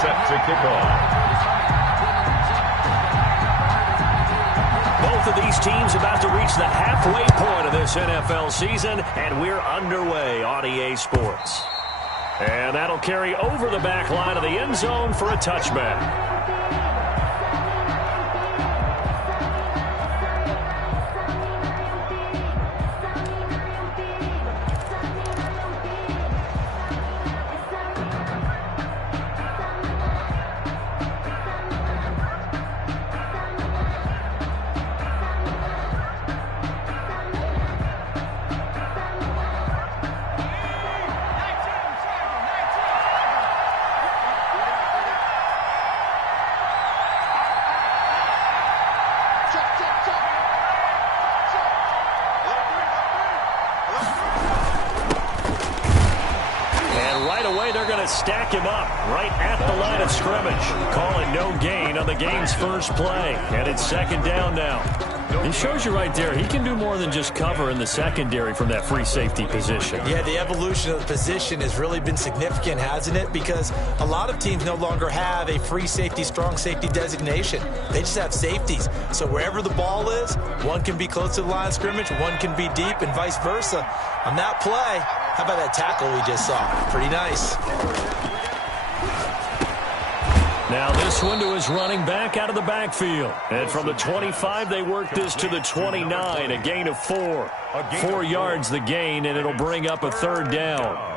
set to kick off. Both of these teams about to reach the halfway point of this NFL season, and we're underway on EA Sports. And that'll carry over the back line of the end zone for a touchback. Stack him up right at the line of scrimmage. Calling no gain on the game's first play. And it's second down now. It shows you right there, he can do more than just cover in the secondary from that free safety position. Yeah, the evolution of the position has really been significant, hasn't it? Because a lot of teams no longer have a free safety, strong safety designation. They just have safeties. So wherever the ball is, one can be close to the line of scrimmage, one can be deep, and vice versa. On that play, how about that tackle we just saw? Pretty nice. Now this one to his running back out of the backfield. And from the 25, they work this to the 29, a gain of 4. 4 yards the gain, and it'll bring up a third down.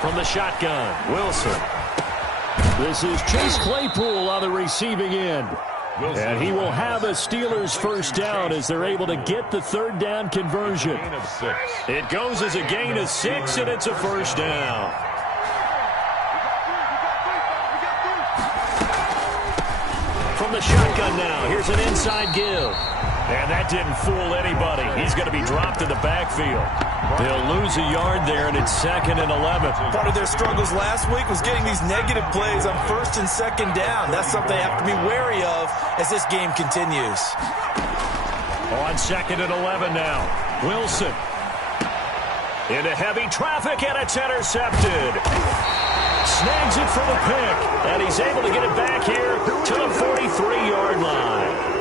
From the shotgun, Wilson. This is Chase Claypool on the receiving end. And he will have a Steelers first down as they're able to get the third down conversion. It goes as a gain of 6, and it's a first down. From the shotgun now, here's an inside give. And that didn't fool anybody. He's going to be dropped in the backfield. They'll lose a yard there, and it's second and 11. Part of their struggles last week was getting these negative plays on first and second down. That's something they have to be wary of as this game continues. On second and 11 now. Wilson. Into heavy traffic, and it's intercepted. Snags it for the pick, and he's able to get it back here to the 43-yard line.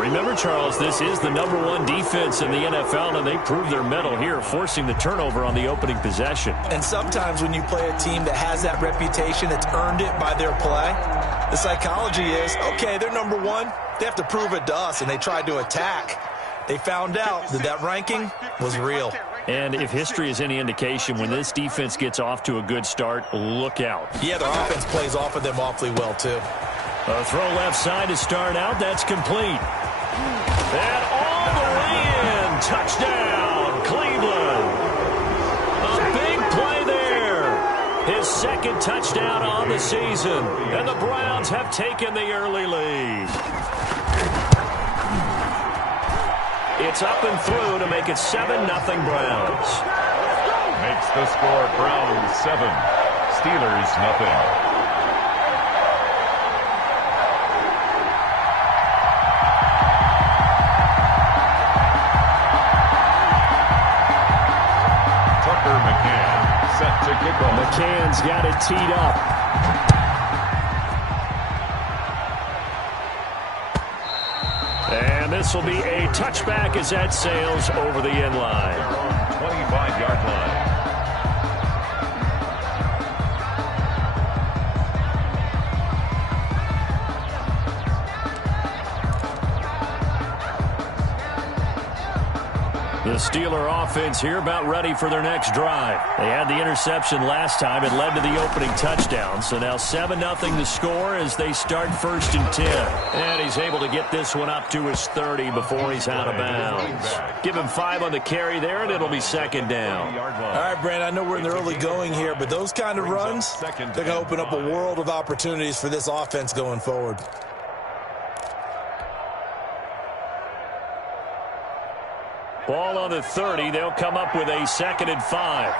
Remember, Charles, this is the #1 defense in the NFL, and they proved their mettle here, forcing the turnover on the opening possession. And sometimes when you play a team that has that reputation, that's earned it by their play, the psychology is, okay, they're #1. They have to prove it to us, and they tried to attack. They found out that that ranking was real. And if history is any indication, when this defense gets off to a good start, look out. Yeah, their offense plays off of them awfully well, too. A throw left side to start out. That's complete. And all the way in. Touchdown, Cleveland. A big play there. His second touchdown on the season. And the Browns have taken the early lead. It's up and through to make it 7-0 Browns. Makes the score Browns 7, Steelers nothing. McCann's got it teed up. And this will be a touchback as that sails over the end line. 25-yard line. The Steeler offense here about ready for their next drive. They had the interception last time. It led to the opening touchdown. So now 7-0 the score as they start 1st and 10. And he's able to get this one up to his 30 before he's out of bounds. Give him 5 on the carry there, and it'll be second down. All right, Brandon, I know we're in the early going here, but those kind of runs, they're going to open up a world of opportunities for this offense going forward. Ball on the 30. They'll come up with a 2nd and 5.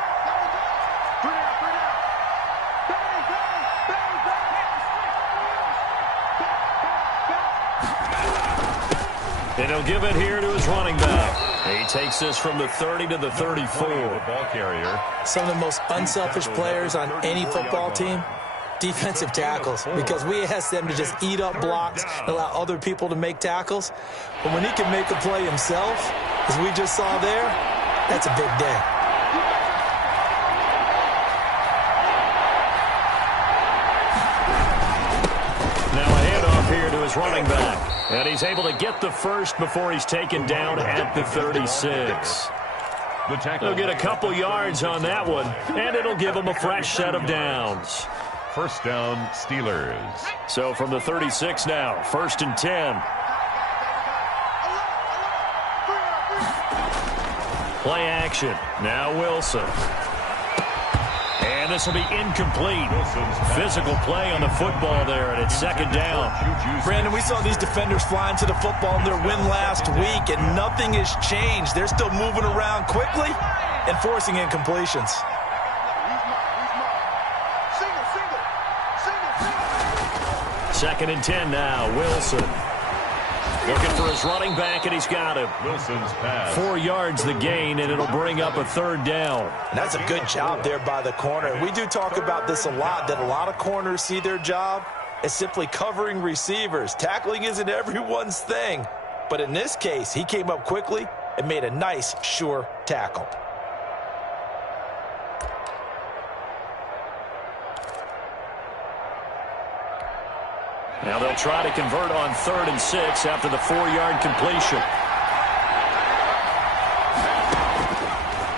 And he'll give it here to his running back. He takes this from the 30 to the 34. Ball carrier. Some of the most unselfish players on any football team, defensive tackles, because we ask them to just eat up blocks and allow other people to make tackles. But when he can make a play himself, as we just saw there, that's a big day. Now a handoff here to his running back. And he's able to get the first before he's taken down at the 36. He'll get a couple yards on that one, and it'll give him a fresh set of downs. First down, Steelers. So from the 36 now, 1st and 10. Play action. Now Wilson. And this will be incomplete. Physical play on the football there, and it's 2nd down. Brandon, we saw these defenders flying to the football in their win last week, and nothing has changed. They're still moving around quickly and forcing incompletions. 2nd and 10 now, Wilson. Looking for his running back, and he's got him. Wilson's pass. 4 yards the gain, and it'll bring up a 3rd down. And that's a good job there by the corner. We do talk about this a lot, that a lot of corners see their job as simply covering receivers. Tackling isn't everyone's thing. But in this case, he came up quickly and made a nice, sure tackle. Now they'll try to convert on 3rd and 6 after the 4-yard completion.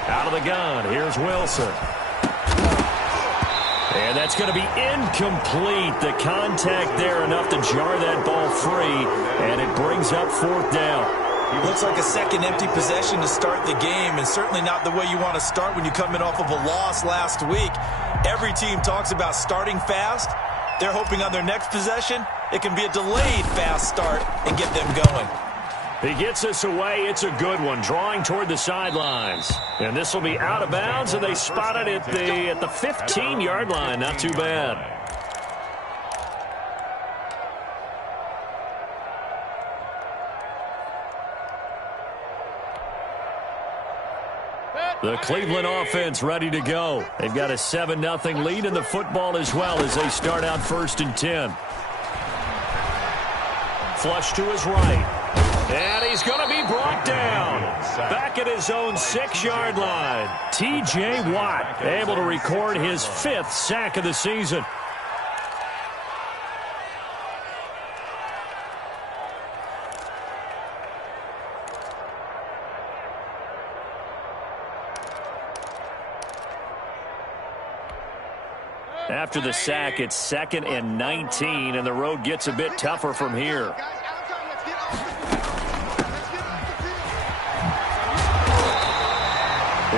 Out of the gun, here's Wilson. And that's going to be incomplete. The contact there enough to jar that ball free, and it brings up 4th down. Looks like a second empty possession to start the game, and certainly not the way you want to start when you're coming off of a loss last week. Every team talks about starting fast. They're hoping on their next possession, it can be a delayed fast start and get them going. He gets this away. It's a good one, drawing toward the sidelines. And this will be out of bounds, and they spot it at the 15-yard line. Not too bad. The Cleveland offense ready to go. They've got a 7-0 lead in the football as well as they start out 1st and 10. Flush to his right. And he's going to be brought down. Back at his own 6-yard line. T.J. Watt able to record his 5th sack of the season. After the sack, it's 2nd and 19, and the road gets a bit tougher from here.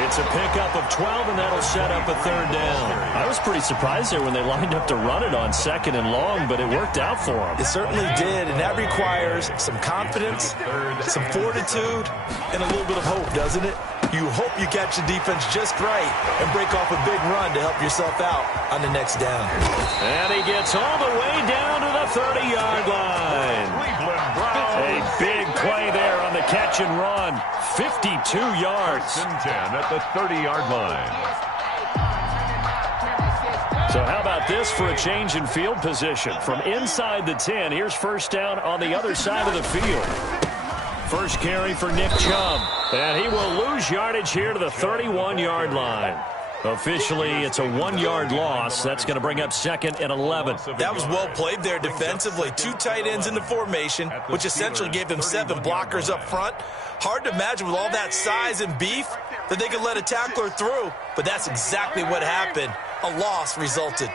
It's a pickup of 12, and that'll set up a 3rd down. I was pretty surprised there when they lined up to run it on 2nd and long, but it worked out for them. It certainly did, and that requires some confidence, some fortitude, and a little bit of hope, doesn't it? You hope you catch the defense just right and break off a big run to help yourself out on the next down. And he gets all the way down to the 30-yard line. A big play there on the catch and run. 52 yards. 10 at the 30-yard line. So how about this for a change in field position? From inside the 10, here's 1st down on the other side of the field. First carry for Nick Chubb. And he will lose yardage here to the 31-yard line. Officially, it's a 1-yard loss. That's going to bring up 2nd and 11. That was well played there defensively. 2 tight ends in the formation, which essentially gave them 7 blockers up front. Hard to imagine with all that size and beef that they could let a tackler through. But that's exactly what happened. A loss resulted.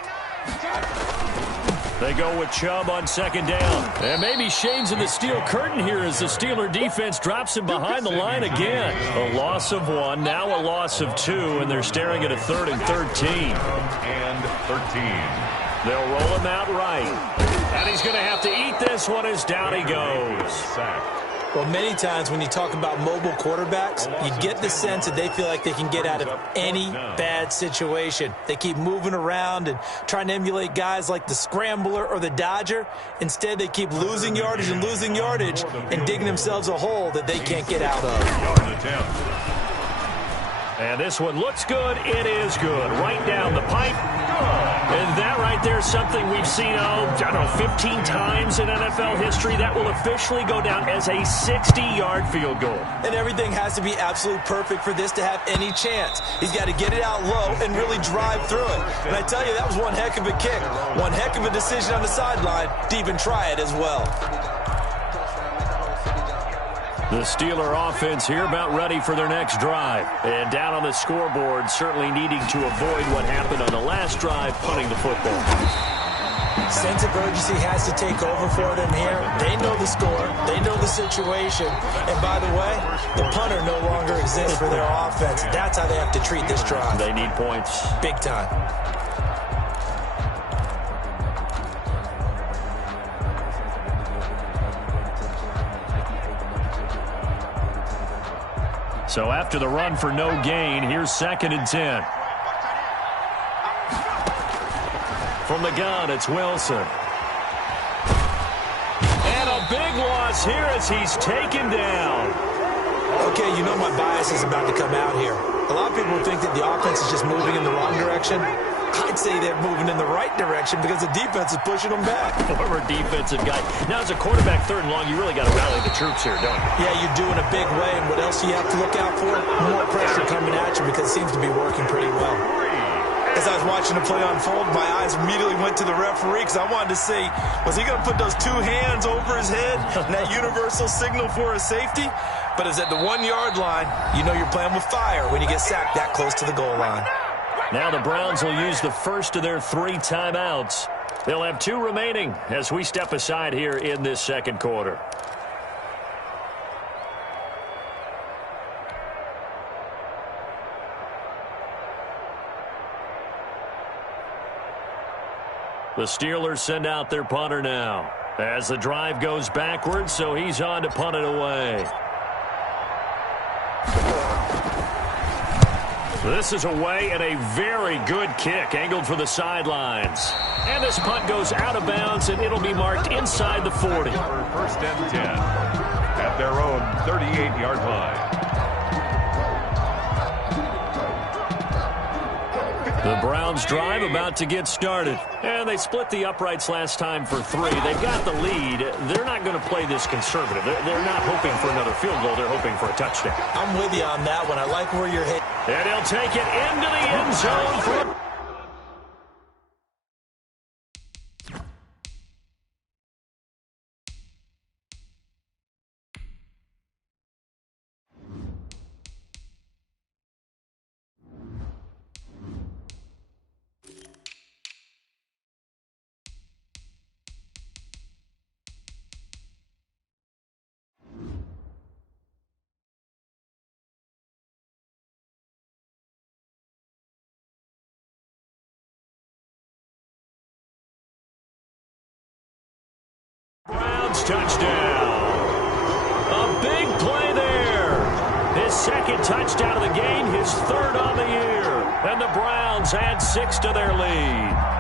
They go with Chubb on 2nd down. And maybe shades in the steel curtain here as the Steeler defense drops him behind the line again. A loss of 1, now a loss of 2, and they're staring at a 3rd and 13. And 13. They'll roll him out right. And he's going to have to eat this one as down he goes. Sacked. Well, many times when you talk about mobile quarterbacks, you get the sense that they feel like they can get out of any bad situation. They keep moving around and trying to emulate guys like the Scrambler or the Dodger. Instead, they keep losing yardage and digging themselves a hole that they can't get out of. And this one looks good. It is good. Right down the pipe. And that right there is something we've seen, 15 times in NFL history. That will officially go down as a 60-yard field goal. And everything has to be absolutely perfect for this to have any chance. He's got to get it out low and really drive through it. And I tell you, that was one heck of a kick. One heck of a decision on the sideline to even try it as well. The Steeler offense here about ready for their next drive. And down on the scoreboard, certainly needing to avoid what happened on the last drive, punting the football. Sense of urgency has to take over for them here. They know the score. They know the situation. And by the way, the punter no longer exists for their offense. That's how they have to treat this drive. They need points. Big time. So after the run for no gain, here's 2nd and 10. From the gun, it's Wilson. And a big loss here as he's taken down. Okay, you know my bias is about to come out here. A lot of people think that the offense is just moving in the wrong direction. I'd say they're moving in the right direction because the defense is pushing them back. Former defensive guy. Now, as a quarterback 3rd and long, you really got to rally the troops here, don't you? Yeah, you do in a big way. And what else do you have to look out for? More pressure coming at you because it seems to be working pretty well. As I was watching the play unfold, my eyes immediately went to the referee because I wanted to see, was he going to put those 2 hands over his head and that universal signal for a safety? But it's at the 1-yard line. You know you're playing with fire when you get sacked that close to the goal line. Now the Browns will use the first of their 3 timeouts. They'll have 2 remaining as we step aside here in this 2nd quarter. The Steelers send out their punter now as the drive goes backwards, so he's on to punt it away. This is away and a very good kick angled for the sidelines. And this punt goes out of bounds, and it'll be marked inside the 40. 1st and 10 at their own 38-yard line. The Browns drive about to get started. And they split the uprights last time for 3. They've got the lead. They're not going to play this conservative. They're not hoping for another field goal. They're hoping for a touchdown. I'm with you on that one. I like where you're headed. And he'll take it into the end zone for Browns touchdown. A big play there. His 2nd touchdown of the game, his 3rd on the year. And the Browns add 6 to their lead.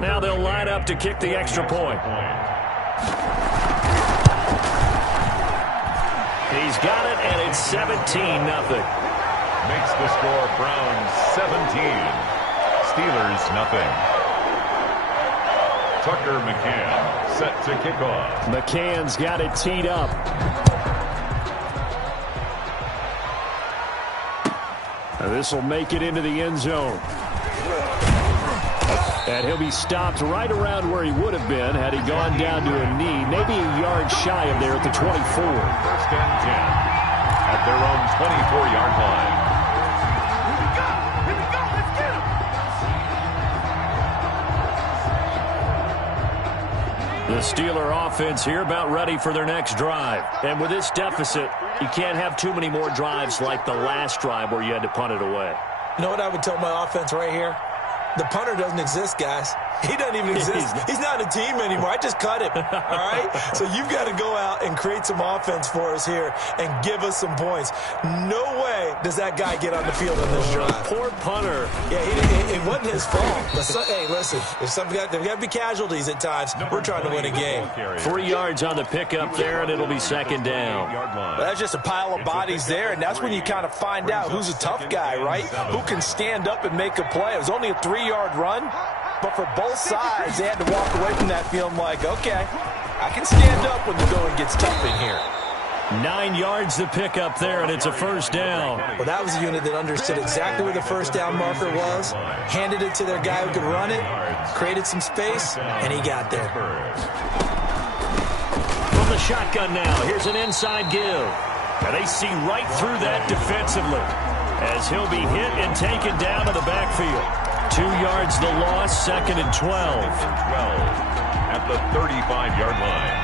Now they'll line up to kick the extra point. He's got it, and it's 17-0. Makes the score Browns 17. Steelers nothing. Tucker McCann set to kick off. McCann's got it teed up. This will make it into the end zone. And he'll be stopped right around where he would have been had he gone down to a knee, maybe a yard shy of there at the 24. First and 10 at their own 24-yard line. The Steeler offense here about ready for their next drive. And with this deficit, you can't have too many more drives like the last drive where you had to punt it away. You know what I would tell my offense right here? The punter doesn't exist, guys. He doesn't even exist. He's not a team anymore. I just cut him, all right? So you've got to go out and create some offense for us here and give us some points. No way does that guy get on the field on this drive. Poor punter. Yeah, it wasn't his fault. Hey, listen, there's got to be casualties at times. We're trying to win a game. 3 yards on the pickup there, and it'll be second down. Well, that's just a pile of bodies there, and that's when you kind of find out who's a tough guy, right? Who can stand up and make a play. It was only a 3-yard run. But for both sides, they had to walk away from that feeling like, okay, I can stand up when the going gets tough in here. 9 yards to pick up there, and it's a first down. Well, that was a unit that understood exactly where the first down marker was, handed it to their guy who could run it, created some space, and he got there. From the shotgun now, here's an inside give. And they see right through that defensively as he'll be hit and taken down to the backfield. 2 yards the loss, second and 12. At the 35-yard line.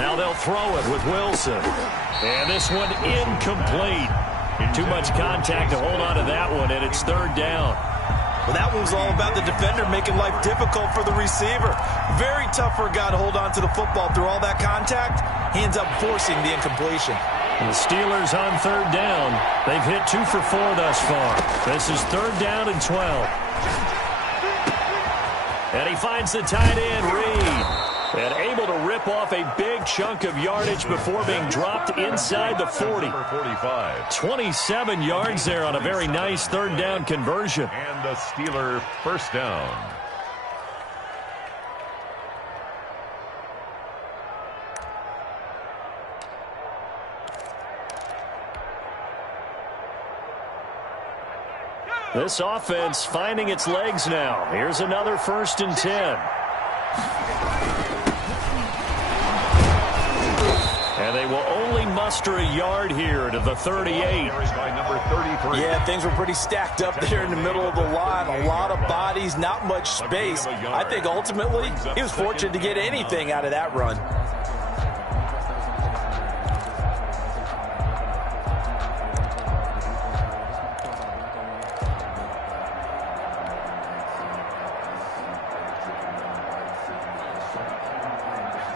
Now they'll throw it with Wilson. And this one incomplete. Too much contact to hold on to that one, and it's third down. Well, that one was all about the defender making life difficult for the receiver. Very tough for a guy to hold on to the football through all that contact. He ends up forcing the incompletion. And the Steelers on third down. They've hit 2 for 4 thus far. This is third down and 12. And he finds the tight end, Reed. And able to rip off a big chunk of yardage before being dropped inside the 40. 27 yards there on a very nice third down conversion. And the Steeler first down. This offense finding its legs now. Here's another first and 10. And they will only muster a yard here to the 38. Yeah, things were pretty stacked up there in the middle of the line. A lot of bodies, not much space. I think ultimately he was fortunate to get anything out of that run.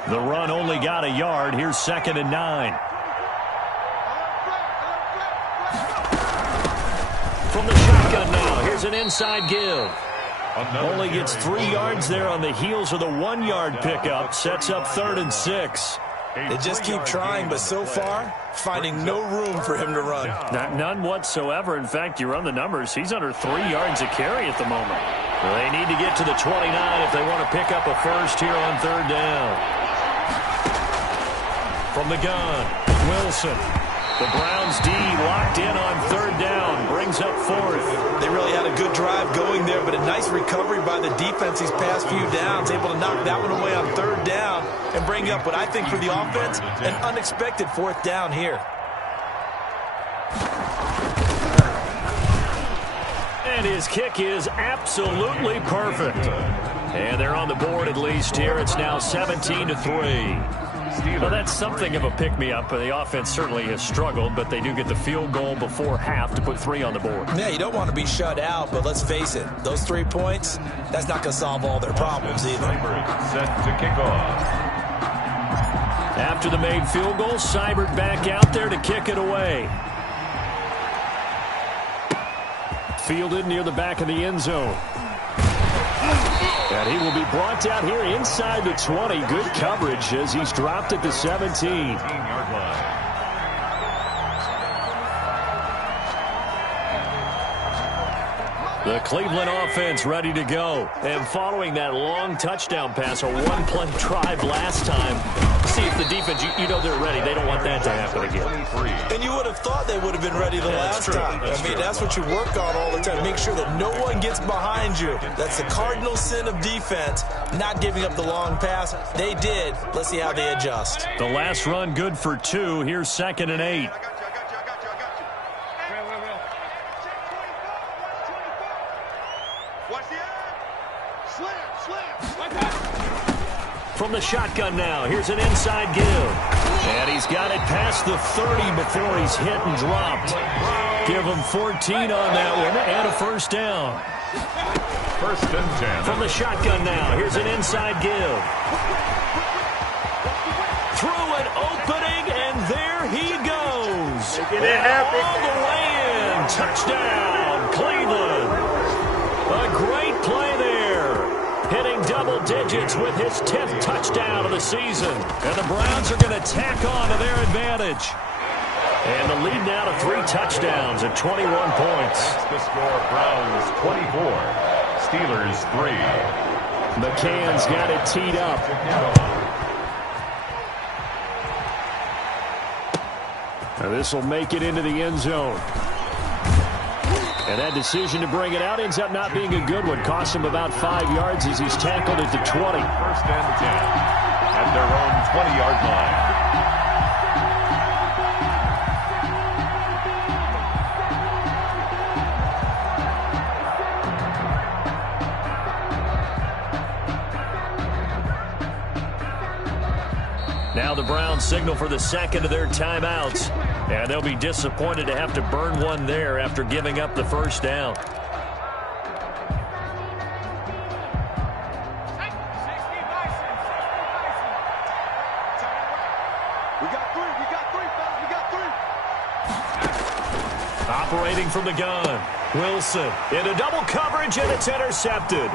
The run only got a yard. Here's second and 9. From the shotgun now, here's an inside give. Only gets 3 yards there on the heels of the 1-yard pickup. Sets up third and 6. They just keep trying, but so far, finding no room for him to run. None whatsoever. In fact, you run the numbers. He's under 3 yards a carry at the moment. They need to get to the 29 if they want to pick up a first here on third down. From the gun, Wilson. The Browns D locked in on third down. Brings up fourth. They really had a good drive going there, but a nice recovery by the defense these past few downs. Able to knock that one away on third down and bring up what I think for the offense, an unexpected fourth down here. And his kick is absolutely perfect. And they're on the board at least here. It's now 17-3. Well, that's something of a pick-me-up. The offense certainly has struggled, but they do get the field goal before half to put 3 on the board. Yeah, you don't want to be shut out, but let's face it, those 3 points, that's not going to solve all their problems either. Set to kick off. After the made field goal, Seibert back out there to kick it away. Fielded near the back of the end zone. And he will be brought down here inside the 20. Good coverage as he's dropped at the 17. The Cleveland offense ready to go. And following that long touchdown pass, a one-play drive last time, see if the defense, you know they're ready. They don't want that to happen again. And you would have thought they would have been ready the last time. That's what you work on all the time. Make sure that no one gets behind you. That's the cardinal sin of defense, not giving up the long pass. They did. Let's see how they adjust. The last run good for 2. Here's 2nd and 8. From the shotgun now, here's an inside give. And he's got it past the 30 before he's hit and dropped. Give him 14 on that one and a first down. 1st and 10. From the shotgun now, here's an inside give. Through an opening, and there he goes. All the way in. Touchdown, Cleveland. A great play there. Hitting double digits with his 10th touchdown of the season. And the Browns are going to tack on to their advantage. And the lead now to 3 touchdowns at 21 points. The score, Browns 24, Steelers 3. McCann's got it teed up. Now this will make it into the end zone. And that decision to bring it out ends up not being a good one. Costs him about 5 yards as he's tackled at the 20. 1st and 10 at their own 20-yard line. Now the Browns signal for the 2nd of their timeouts. And they'll be disappointed to have to burn one there after giving up the first down. We got three, Operating from the gun. Wilson into double coverage, and it's intercepted.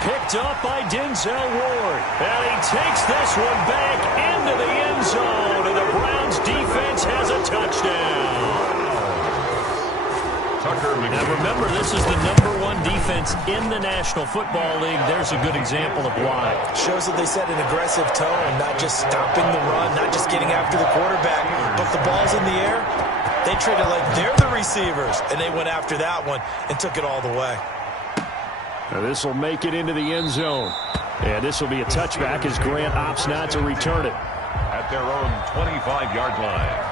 Picked up by Denzel Ward. And he takes this one back into the end zone. And the Browns defense has a touchdown. Now remember, this is the #1 defense in the National Football League. There's a good example of why. Shows that they set an aggressive tone, not just stopping the run, not just getting after the quarterback, but the ball's in the air. They treat it like they're the receivers, and they went after that one and took it all the way. Now this will make it into the end zone. And this will be a touchback as Grant opts not to return it. At their own 25-yard line.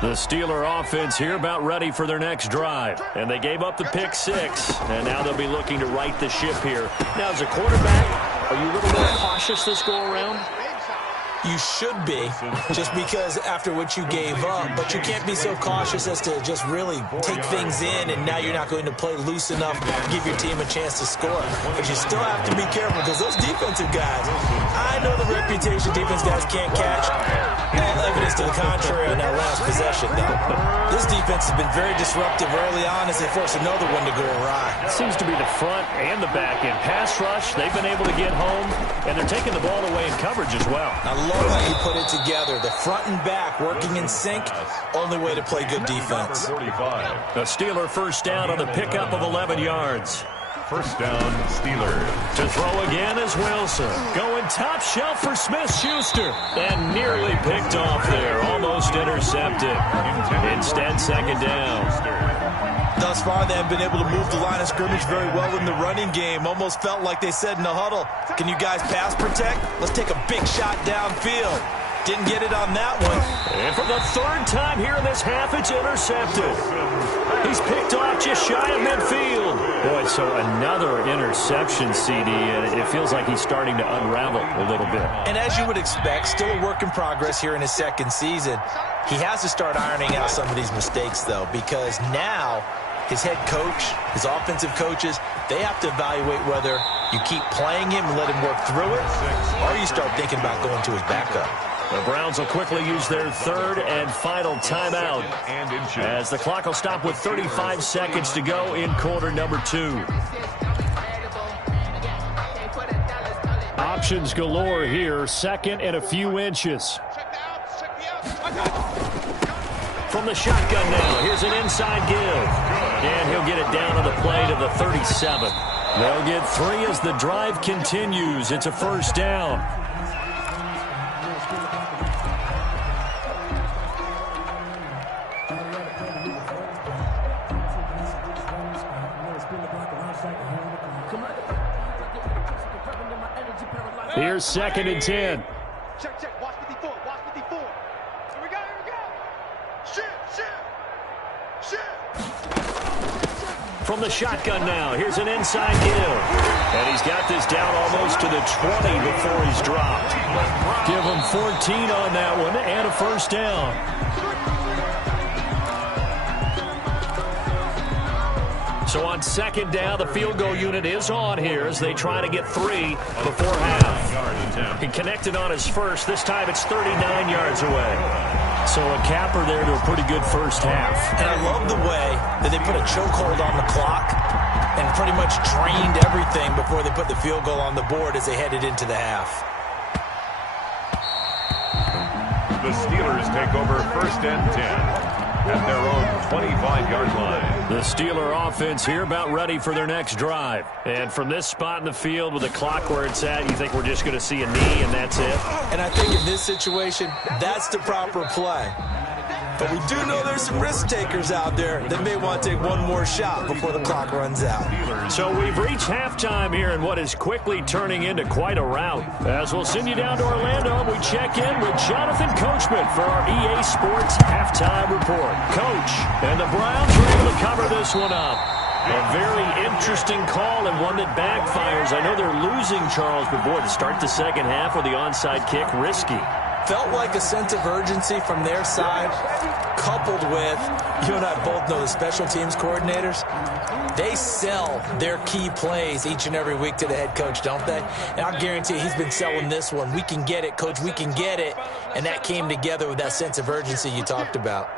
The Steeler offense here about ready for their next drive. And they gave up the pick 6. And now they'll be looking to right the ship here. Now as a quarterback, are you a little more cautious this go around? You should be, just because after what you gave up, but you can't be so cautious as to just really take things in, and now you're not going to play loose enough to give your team a chance to score. But you still have to be careful, because those defensive guys, I know the reputation defense guys can't catch. All evidence to the contrary on that last possession, though. This defense has been very disruptive early on as they force another one to go awry. It seems to be the front and the back end. Pass rush, they've been able to get home, and they're taking the ball away in coverage as well. I love how you put it together. The front and back working in sync. Only way to play good defense. 45. The Steeler first down on the pickup of 11 yards. First down, Steelers. To throw again is Wilson. Going top shelf for Smith-Schuster. And nearly picked off there. Almost intercepted. Instead, second down. Thus far, they have been able to move the line of scrimmage very well in the running game. Almost felt like they said in the huddle, can you guys pass protect? Let's take a big shot downfield. Didn't get it on that one. And for the 3rd time here in this half, it's intercepted. He's picked off just shy of midfield. Boy, so another interception, CD, and it feels like he's starting to unravel a little bit. And as you would expect, still a work in progress here in his 2nd season. He has to start ironing out some of these mistakes, though, because now his head coach, his offensive coaches, they have to evaluate whether You keep playing him and let him work through it, or you start thinking about going to his backup. The Browns will quickly use their third and final timeout as the clock will stop with 35 seconds to go in quarter number 2. Options galore here, second and a few inches. From the shotgun now, here's an inside give. And he'll get it down on the play to the 37. They'll get 3 as the drive continues. It's a first down. Here's second and 10. Check, check. Watch 54. Watch 54. Here we go. Here we go. Shoot. From the shotgun now, here's an inside give. And he's got this down almost to the 20 before he's dropped. Give him 14 on that one and a first down. So on second down, the field goal unit is on here as they try to get 3 before half. He connected on his first. This time it's 39 yards away. So a capper there to a pretty good first half. And I love the way that they put a chokehold on the clock and pretty much drained everything before they put the field goal on the board as they headed into the half. The Steelers take over first and 10 at their own 25-yard line. The Steeler offense here about ready for their next drive. And from this spot in the field with the clock where it's at, you think we're just going to see a knee and that's it? And I think in this situation, that's the proper play. But we do know there's some risk takers out there that may want to take one more shot before the clock runs out. So we've reached halftime here in what is quickly turning into quite a rout. As we'll send you down to Orlando, we check in with Jonathan Coachman for our EA Sports Halftime Report. Coach, and the Browns were able to cover this one up. A very interesting call and one that backfires. I know they're losing, Charles, but boy, to start the second half with the onside kick, risky. Felt like a sense of urgency from their side, coupled with, you and I both know the special teams coordinators, they sell their key plays each and every week to the head coach, don't they? And I guarantee he's been selling this one. We can get it, coach, we can get it. And that came together with that sense of urgency you talked about.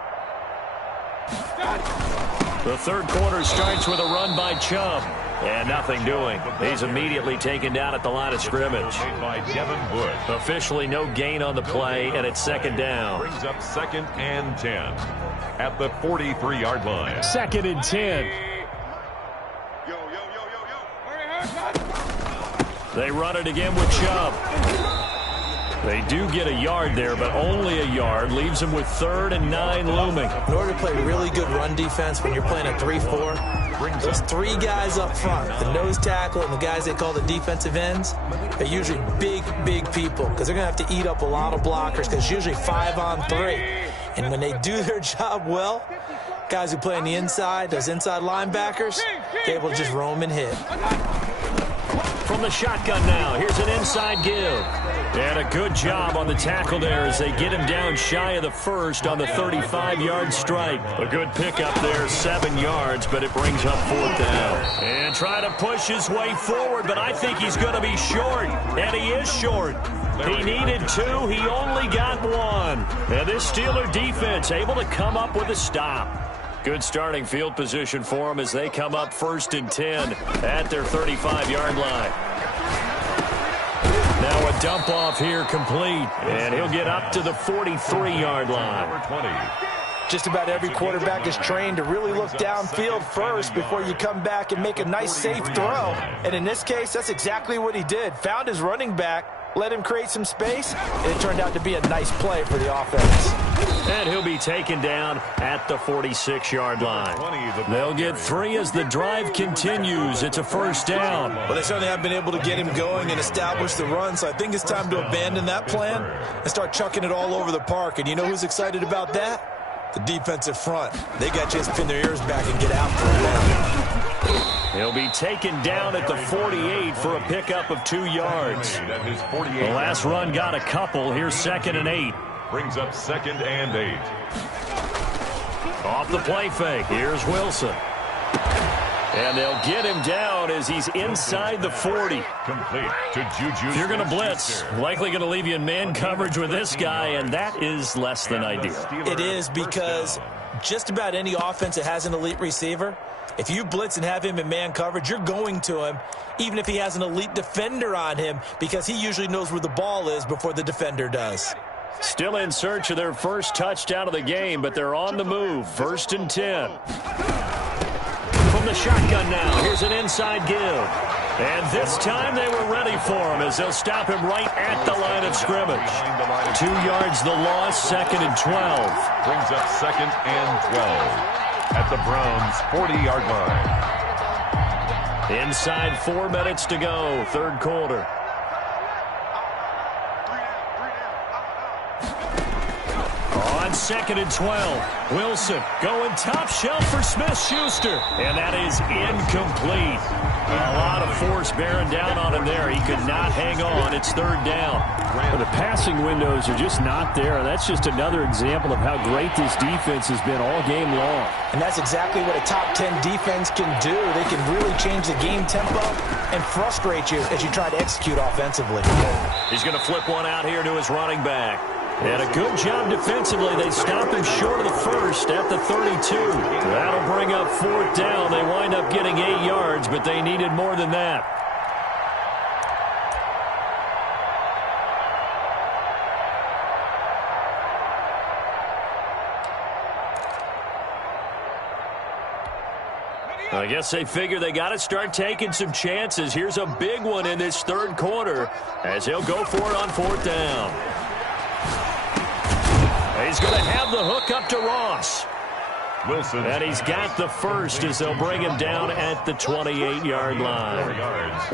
The third quarter starts with a run by Chubb. And nothing doing. He's immediately taken down at the line of scrimmage. By Devin Bush. Officially no gain on the play, and it's second down. Brings up second and 10 at the 43-yard line. Second and 10. They run it again with Chubb. They do get a yard there, but only a yard. Leaves them with 3rd and 9 looming. In order to play really good run defense when you're playing a 3-4, those 3 guys up front, the nose tackle and the guys they call the defensive ends, they're usually big, big people because they're going to have to eat up a lot of blockers because it's usually 5 on 3. And when they do their job well, guys who play on the inside, those inside linebackers, they're able to just roam and hit. From the shotgun now, here's an inside give. And a good job on the tackle there as they get him down shy of the first on the 35-yard strike. A good pickup there, 7 yards, but it brings up 4th down. And trying to push his way forward, but I think he's going to be short. And he is short. He needed 2. He only got 1. And this Steeler defense able to come up with a stop. Good starting field position for him as they come up 1st and 10 at their 35-yard line. Now a dump off here complete, and he'll get up to the 43-yard line. Just about every quarterback is trained to really look downfield first before you come back and make a nice, safe throw. And in this case, that's exactly what he did. Found his running back, let him create some space, and it turned out to be a nice play for the offense. And he'll be taken down at the 46-yard line. They'll get 3 as the drive continues. It's a first down. Well, they certainly have been able to get him going and establish the run, so I think it's time to abandon that plan and start chucking it all over the park. And you know who's excited about that? The defensive front. They got to just pin their ears back and get after him now. He'll be taken down at the 48 for a pickup of 2 yards. The last run got a couple. Here's 2nd and 8. Brings up 2nd and 8. Off the play fake. Here's Wilson. And they'll get him down as he's inside the 40. Complete to Juju. If you're going to blitz, likely going to leave you in man coverage with this guy, and that is less than ideal. It is, because just about any offense that has an elite receiver, if you blitz and have him in man coverage, you're going to him, even if he has an elite defender on him, because he usually knows where the ball is before the defender does. Still in search of their first touchdown of the game, but they're on the move. 1st and 10. From the shotgun now, here's an inside give. And this time they were ready for him as they'll stop him right at the line of scrimmage. 2 yards the loss, 2nd and 12. Brings up 2nd and 12 at the Browns' 40-yard line. Inside 4 minutes to go, 3rd quarter. On 2nd and 12, Wilson going top shelf for Smith-Schuster, and that is incomplete. A lot of force bearing down on him there. He could not hang on. It's 3rd down. Well, the passing windows are just not there. That's just another example of how great this defense has been all game long. And that's exactly what a top 10 defense can do. They can really change the game tempo and frustrate you as you try to execute offensively. He's going to flip one out here to his running back. And a good job defensively. They stopped him short of the 1st at the 32. That'll bring up 4th down. They wind up getting 8 yards, but they needed more than that. I guess they figure they got to start taking some chances. Here's a big one in this 3rd quarter as he'll go for it on 4th down. He's going to have the hook up to Ross. Wilson. And he's got the first as they'll bring him down at the 28-yard line.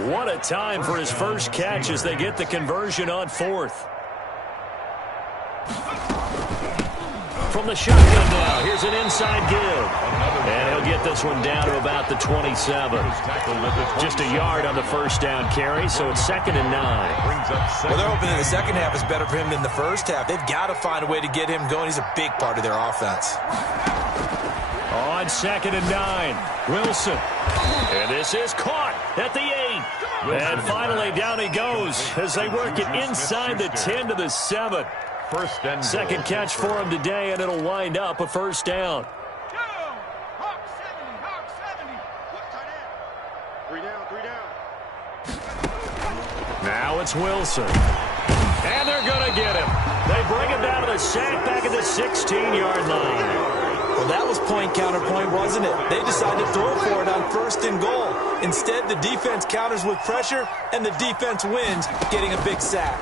What a time for his first catch as they get the conversion on 4th. From the shotgun now, here's an inside give. And he'll get this one down to about the 27. Just a yard on the 1st down carry, so it's 2nd and 9. Well, they're hoping that the second half is better for him than the first half. They've got to find a way to get him going. He's a big part of their offense. On 2nd and 9, Wilson. And this is caught at the 8. And finally down he goes as they work it inside the 10 to the 7. Second catch for him today, and it'll wind up a 1st down. Now it's Wilson. And they're going to get him. They bring him down to the sack back at the 16-yard line. Well, that was point counterpoint, wasn't it? They decided to throw for it on 1st and goal. Instead, the defense counters with pressure, and the defense wins, getting a big sack.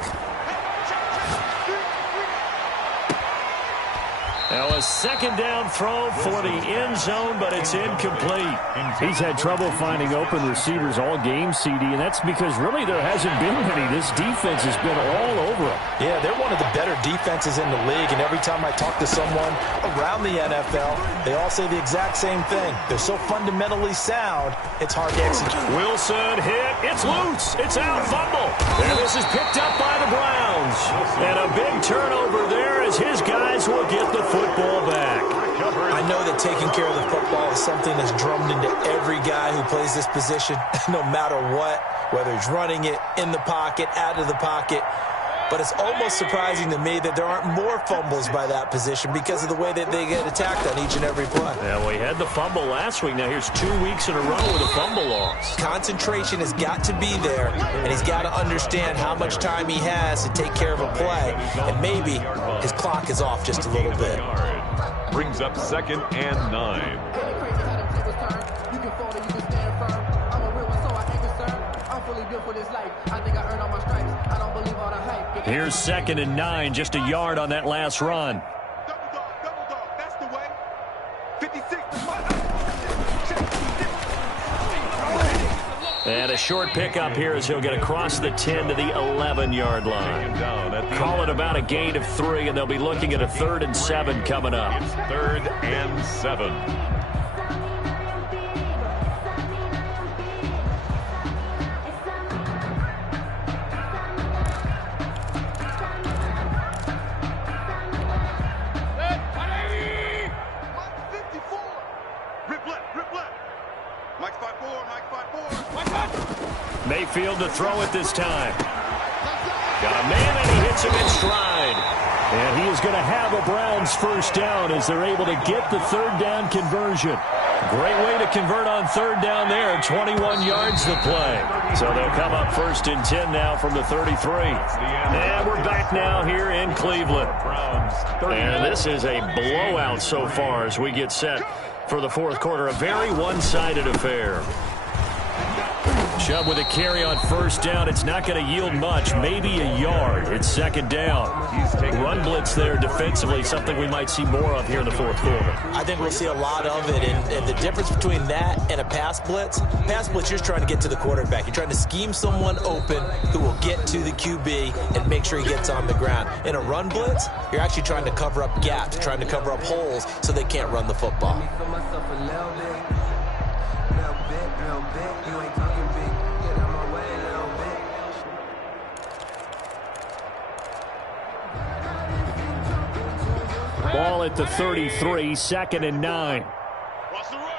Now a 2nd down throw for the end zone, but it's incomplete. He's had trouble finding open receivers all game, CD, and that's because really there hasn't been many. This defense has been all over him. Yeah, they're one of the better defenses in the league, and every time I talk to someone around the NFL, they all say the exact same thing. They're so fundamentally sound, it's hard to execute. Wilson hit. It's loose. It's out. Fumble. And this is picked up by the Browns. And a big turnover there as his guys will get the football back. I know that taking care of the football is something that's drummed into every guy who plays this position, no matter what, whether he's running it, in the pocket, out of the pocket. But it's almost surprising to me that there aren't more fumbles by that position because of the way that they get attacked on each and every play. Yeah, we had the fumble last week. Now here's 2 weeks in a row with a fumble loss. Concentration has got to be there, and he's got to understand how much time he has to take care of a play. And maybe his clock is off just a little bit. Brings up 2nd and 9. Here's 2nd and 9, just a yard on that last run. That's the way. 56. And a short pickup here as he'll get across the 10 to the 11-yard line. Call it about a gain of 3, and they'll be looking at a 3rd and 7 coming up. 3rd and 7. Mike's 5 Mayfield to throw it this time. Got a man, and he hits him in stride. And he is going to have a Browns first down as they're able to get the third down conversion. Great way to convert on third down there. 21 yards the play. So they'll come up 1st and 10 now from the 33. And we're back now here in Cleveland. And this is a blowout so far as we get set for the fourth quarter. A very one-sided affair. Chubb with a carry on first down. It's not going to yield much, maybe a yard. It's 2nd down. Run blitz there defensively, something we might see more of here in the fourth quarter. I think we'll see a lot of it, and the difference between that and a pass blitz, you're trying to get to the quarterback. You're trying to scheme someone open who will get to the QB and make sure he gets on the ground. In a run blitz, you're actually trying to cover up gaps, trying to cover up holes so they can't run the football. Ball at the 33, 2nd and 9. Watch the run.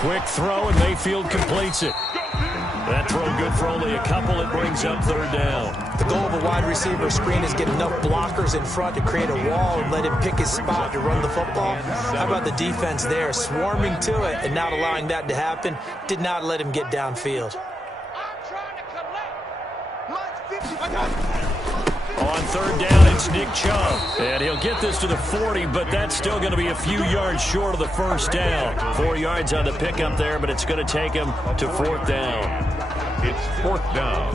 Quick throw, and Mayfield completes it. That throw good for only a couple. It brings up 3rd down. The goal of a wide receiver screen is get enough blockers in front to create a wall and let him pick his spot to run the football. How about the defense there, swarming to it and not allowing that to happen? Did not let him get downfield. On 3rd down, it's Nick Chubb. And he'll get this to the 40, but that's still going to be a few yards short of the first down. 4 yards on the pickup there, but it's going to take him to 4th down. It's 4th down.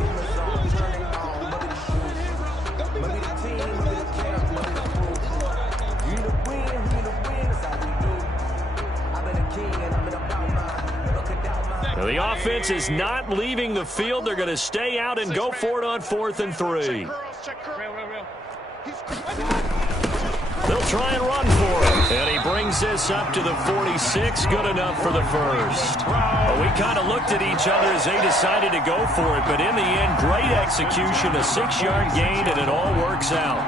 Now, the offense is not leaving the field. They're going to stay out and go for it on 4th and 3. They'll try and run for it. And he brings this up to the 46. Good enough for the first. Well, we kind of looked at each other as they decided to go for it. But in the end, great execution, a 6-yard gain, and it all works out.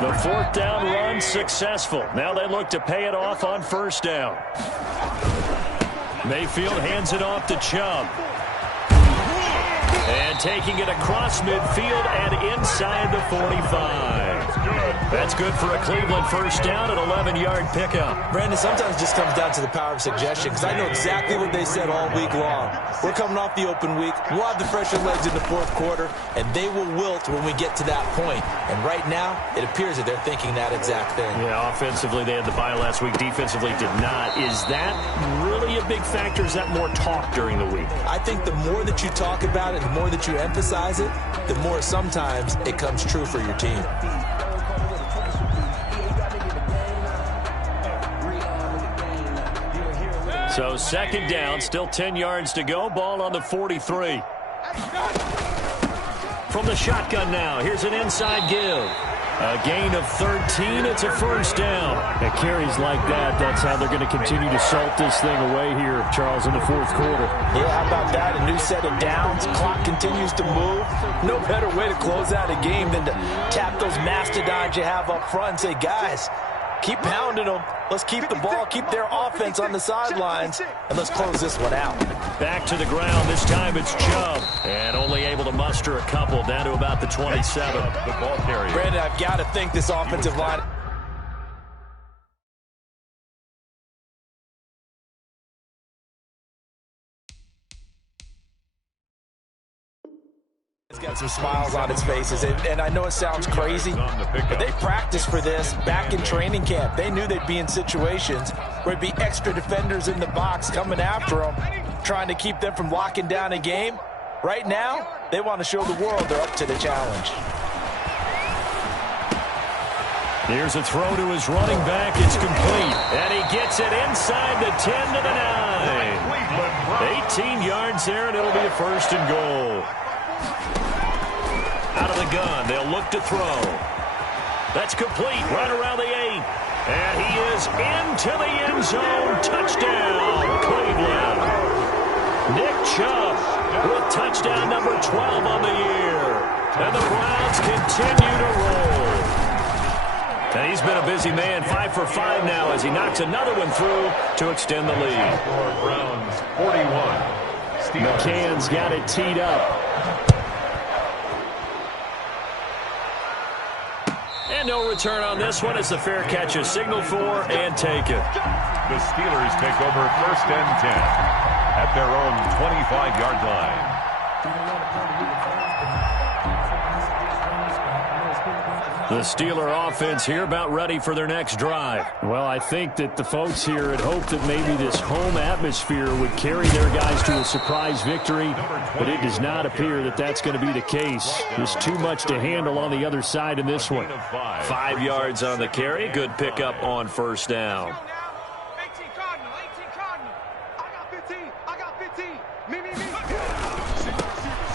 The 4th down run successful. Now they look to pay it off on 1st down. Mayfield hands it off to Chubb. And taking it across midfield and inside the 45. That's good for a Cleveland first down, an 11-yard pickup. Brandon, sometimes it just comes down to the power of suggestion, because I know exactly what they said all week long. We're coming off the open week. We'll have the fresher legs in the fourth quarter, and they will wilt when we get to that point. And right now, it appears that they're thinking that exact thing. Yeah, offensively, they had the bye last week. Defensively, did not. Is that really a big factor? Is that more talk during the week? I think the more that you talk about it, the more that you emphasize it, the more sometimes it comes true for your team. So 2nd down, still 10 yards to go. Ball on the 43. From the shotgun now, here's an inside give. A gain of 13. It's a first down. At carries like that, that's how they're going to continue to salt this thing away here, Charles, in the fourth quarter. Yeah, how about that? A new set of downs. Clock continues to move. No better way to close out a game than to tap those mastodons you have up front and say, guys, keep pounding them. Let's keep the ball, keep their offense on the sidelines, and let's close this one out. Back to the ground. This time it's Chubb. And only able to muster a couple down to about the 27. The ball carrier. Brandon, I've got to think this offensive line. It's got some smiles on its faces, and I know it sounds crazy, but they practiced for this back in training camp. They knew they'd be in situations where there'd be extra defenders in the box coming after them, trying to keep them from locking down a game. Right now, they want to show the world they're up to the challenge. Here's a throw to his running back. It's complete. And he gets it inside the 10 to the 9. 18 yards there, and it'll be a 1st and goal. Out of the gun, they'll look to throw. That's complete, right around the 8. And he is into the end zone. Touchdown, Cleveland. Nick Chubb with touchdown number 12 on the year. And the Browns continue to roll. And he's been a busy man, 5 for 5 now as he knocks another one through to extend the lead. Browns 41. McCann's got it teed up. And no return on this one as the fair catch is signaled for and taken. The Steelers take over 1st and 10 at their own 25-yard line. The Steeler offense here about ready for their next drive. Well, I think that the folks here had hoped that maybe this home atmosphere would carry their guys to a surprise victory, but it does not appear that that's going to be the case. There's too much to handle on the other side in this one. 5 yards on the carry. Good pickup on 1st down. 18 Cardinal, 18 Cardinal. I got 15, I got 15. Me.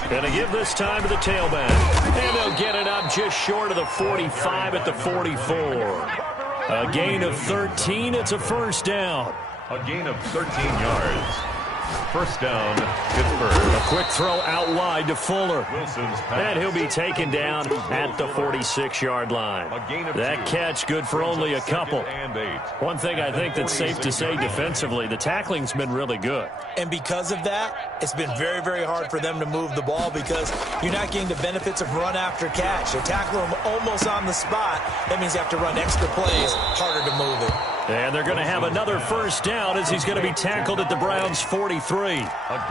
Going to give this time to the tailback. And they'll get it up just short of the 45 at the 44. A gain of 13. It's a 1st down. A gain of 13 yards. 1st down, Pittsburgh. A quick throw out wide to Fuller. Wilson's pass. And he'll be taken down at the 46-yard line. That catch good for only a couple. One thing I think that's safe to say defensively, the tackling's been really good. And because of that, it's been very, very hard for them to move the ball because you're not getting the benefits of run after catch. They tackle them almost on the spot. That means you have to run extra plays, harder to move it. And they're going to have another 1st down as he's going to be tackled at the Browns' 43.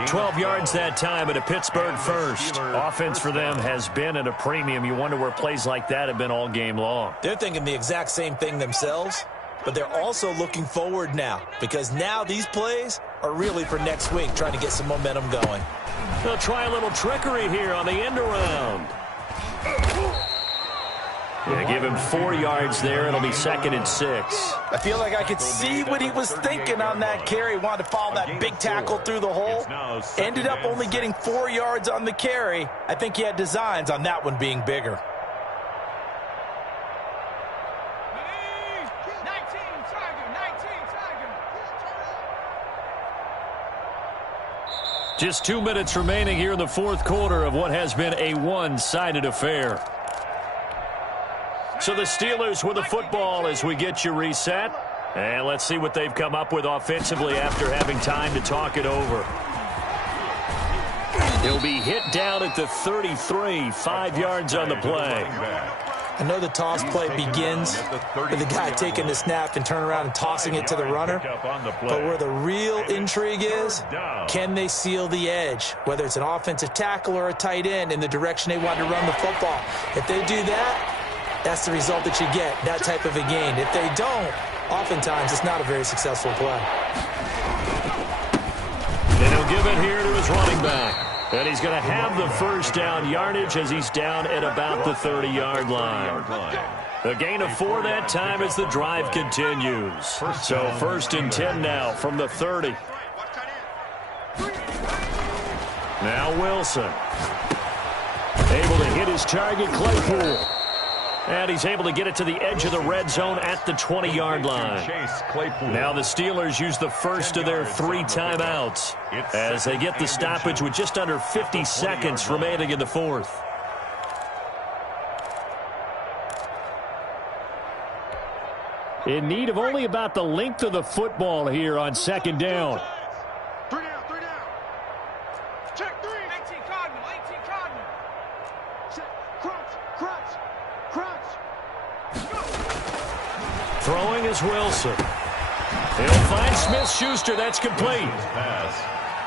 12 yards that time at a Pittsburgh 1st. Offense for them has been at a premium. You wonder where plays like that have been all game long. They're thinking the exact same thing themselves, but they're also looking forward now because now these plays are really for next week, trying to get some momentum going. They'll try a little trickery here on the end around. Yeah, give him 4 yards there. It'll be 2nd and 6. I feel like I could see what he was thinking on that carry. Wanted to follow that big tackle through the hole. Ended up only getting 4 yards on the carry. I think he had designs on that one being bigger. 19 Tiger. Just 2 minutes remaining here in the 4th quarter of what has been a one-sided affair. So the Steelers with the football as we get you reset. And let's see what they've come up with offensively after having time to talk it over. He'll be hit down at the 33, 5 yards on the play. I know the toss play begins with the guy taking the snap and turn around and tossing it to the runner. But where the real intrigue is, can they seal the edge? Whether it's an offensive tackle or a tight end in the direction they want to run the football. If they do that, that's the result that you get, that type of a gain. If they don't, oftentimes it's not a very successful play. And he'll give it here to his running back. And he's going to have the 1st down yardage as he's down at about the 30-yard line. A gain of 4 that time as the drive continues. So 1st and 10 now from the 30. Now Wilson. Able to hit his target, Claypool. And he's able to get it to the edge of the red zone at the 20-yard line. Now the Steelers use the 1st of their 3 timeouts as they get the stoppage with just under 50 seconds remaining in the 4th. In need of only about the length of the football here on 2nd down. 3 down. Check 3. 18 Cardinal. Check. Crunch. Throwing is Wilson. He'll find Smith-Schuster. That's complete.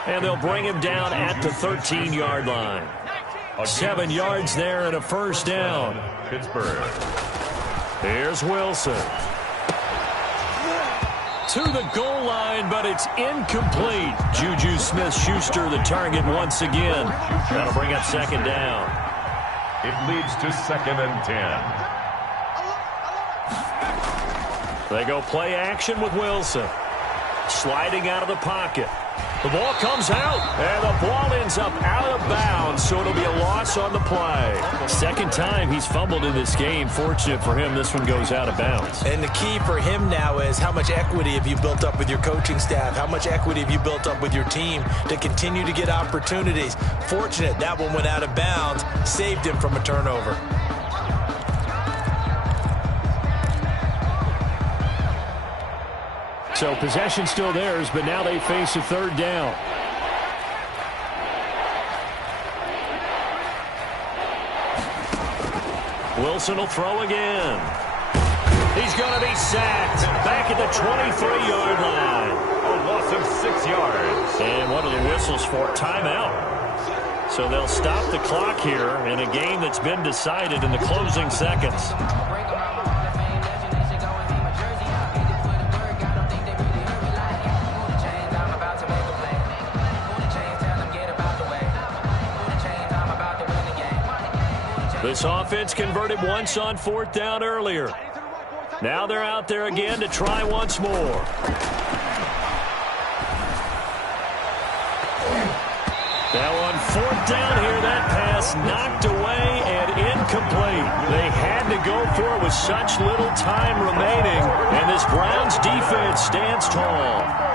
And they'll bring him down at the 13-yard line. 7 yards there and a 1st down. Pittsburgh. Here's Wilson. To the goal line, but it's incomplete. Juju Smith-Schuster the target once again. That'll bring up 2nd down. It leads to 2nd and 10. They go play action with Wilson. Sliding out of the pocket. The ball comes out, and the ball ends up out of bounds, so it'll be a loss on the play. 2nd time he's fumbled in this game. Fortunate for him, this one goes out of bounds. And the key for him now is how much equity have you built up with your coaching staff? How much equity have you built up with your team to continue to get opportunities? Fortunate that one went out of bounds, saved him from a turnover. So possession still theirs, but now they face a third down. Wilson will throw again. He's going to be sacked back at the 23-yard line. A loss of 6 yards. And what are the whistles for? Timeout. So they'll stop the clock here in a game that's been decided in the closing seconds. This offense converted once on 4th down earlier. Now they're out there again to try once more. Now on 4th down here, that pass knocked away and incomplete. They had to go for it with such little time remaining, and this Browns defense stands tall.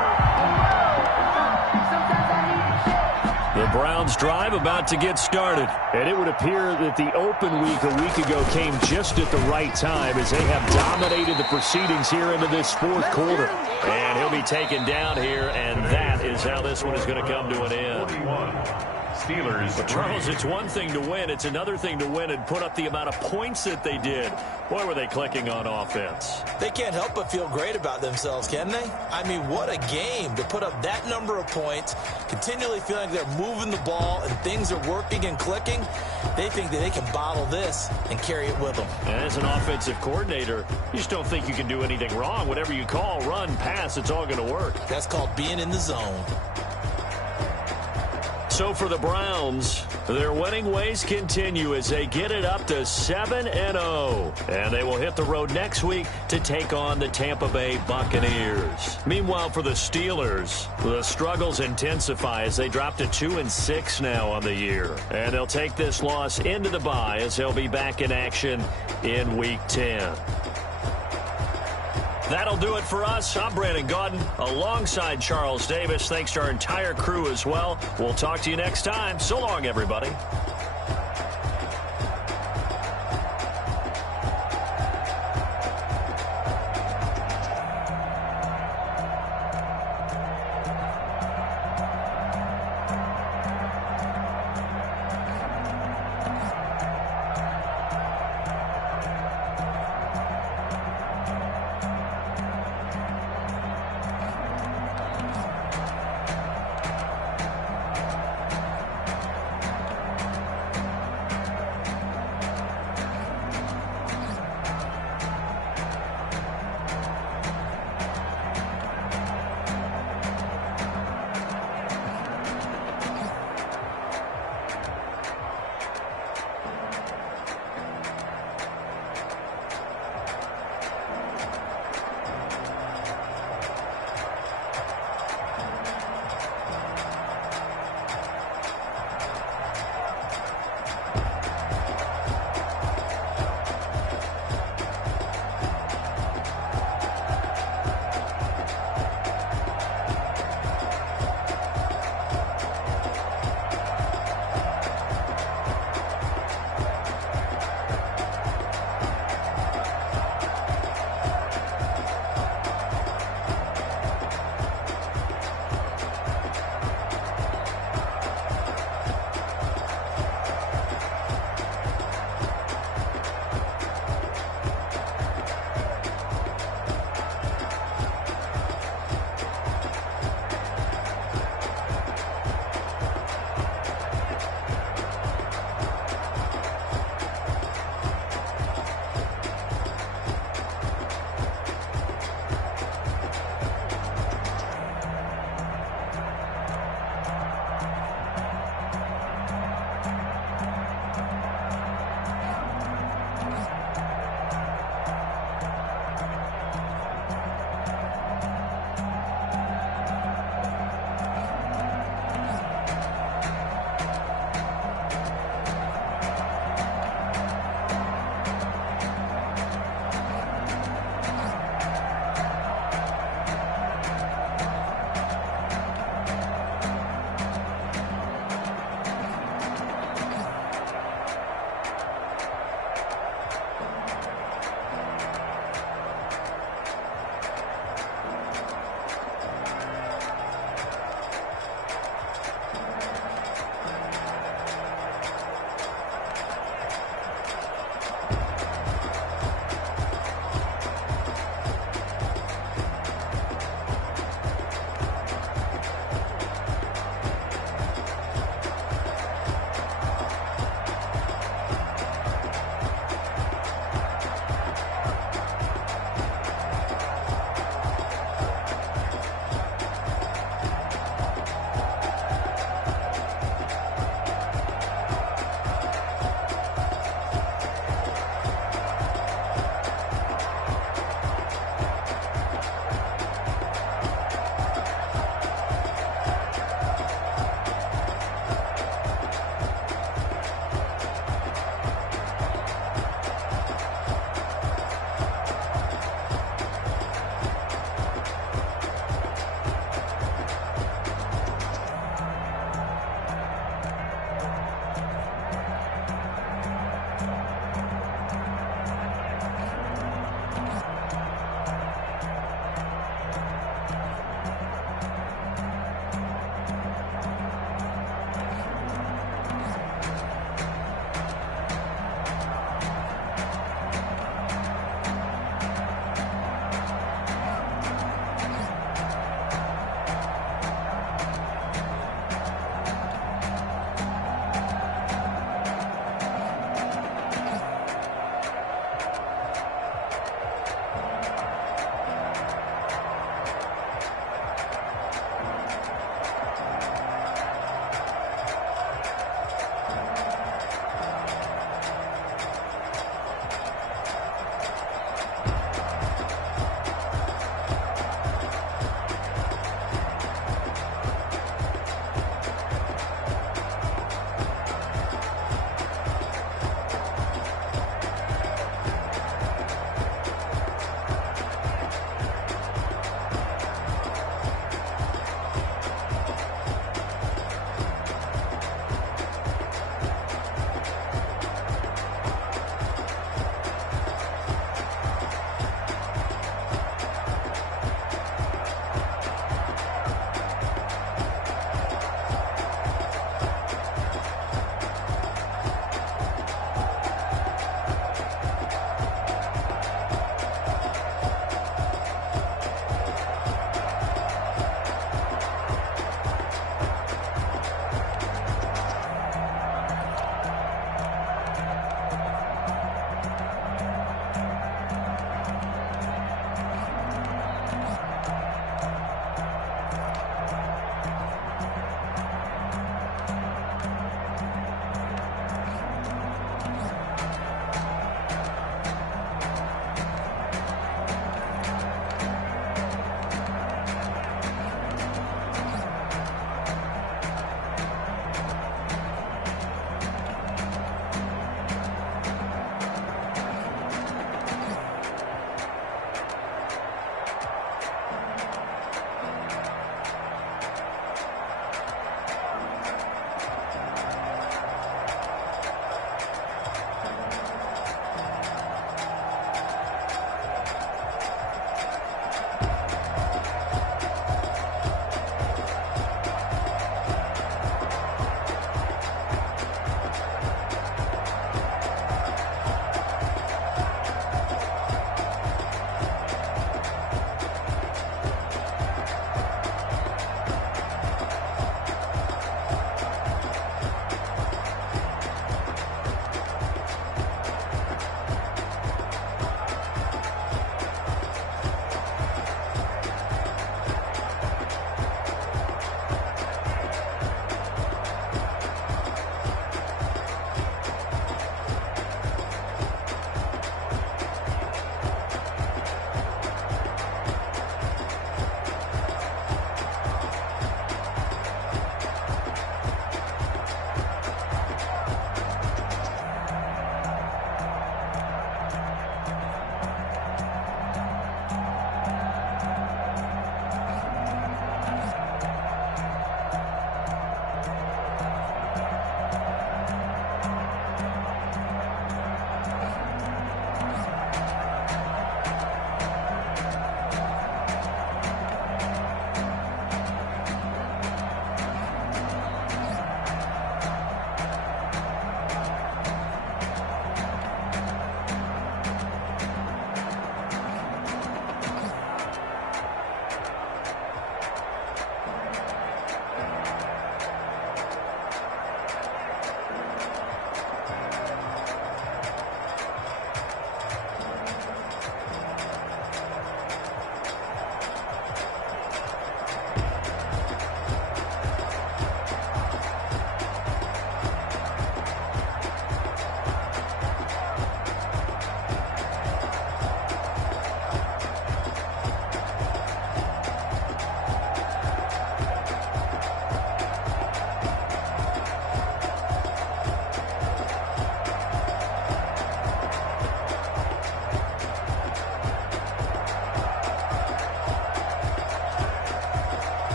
The Browns drive about to get started. And it would appear that the open week a week ago came just at the right time as they have dominated the proceedings here into this 4th quarter. And he'll be taken down here, and that is how this one is going to come to an end. 41. Steelers. But Charles, it's one thing to win. It's another thing to win and put up the amount of points that they did. Boy, were they clicking on offense. They can't help but feel great about themselves, can they? I mean, what a game to put up that number of points, continually feeling like they're moving the ball and things are working and clicking. They think that they can bottle this and carry it with them. And as an offensive coordinator, you just don't think you can do anything wrong. Whatever you call, run, pass, it's all going to work. That's called being in the zone. So for the Browns, their winning ways continue as they get it up to 7-0. And they will hit the road next week to take on the Tampa Bay Buccaneers. Meanwhile, for the Steelers, the struggles intensify as they drop to 2-6 now on the year. And they'll take this loss into the bye as they'll be back in action in Week 10. That'll do it for us. I'm Brandon Gaudin alongside Charles Davis. Thanks to our entire crew as well. We'll talk to you next time. So long, everybody.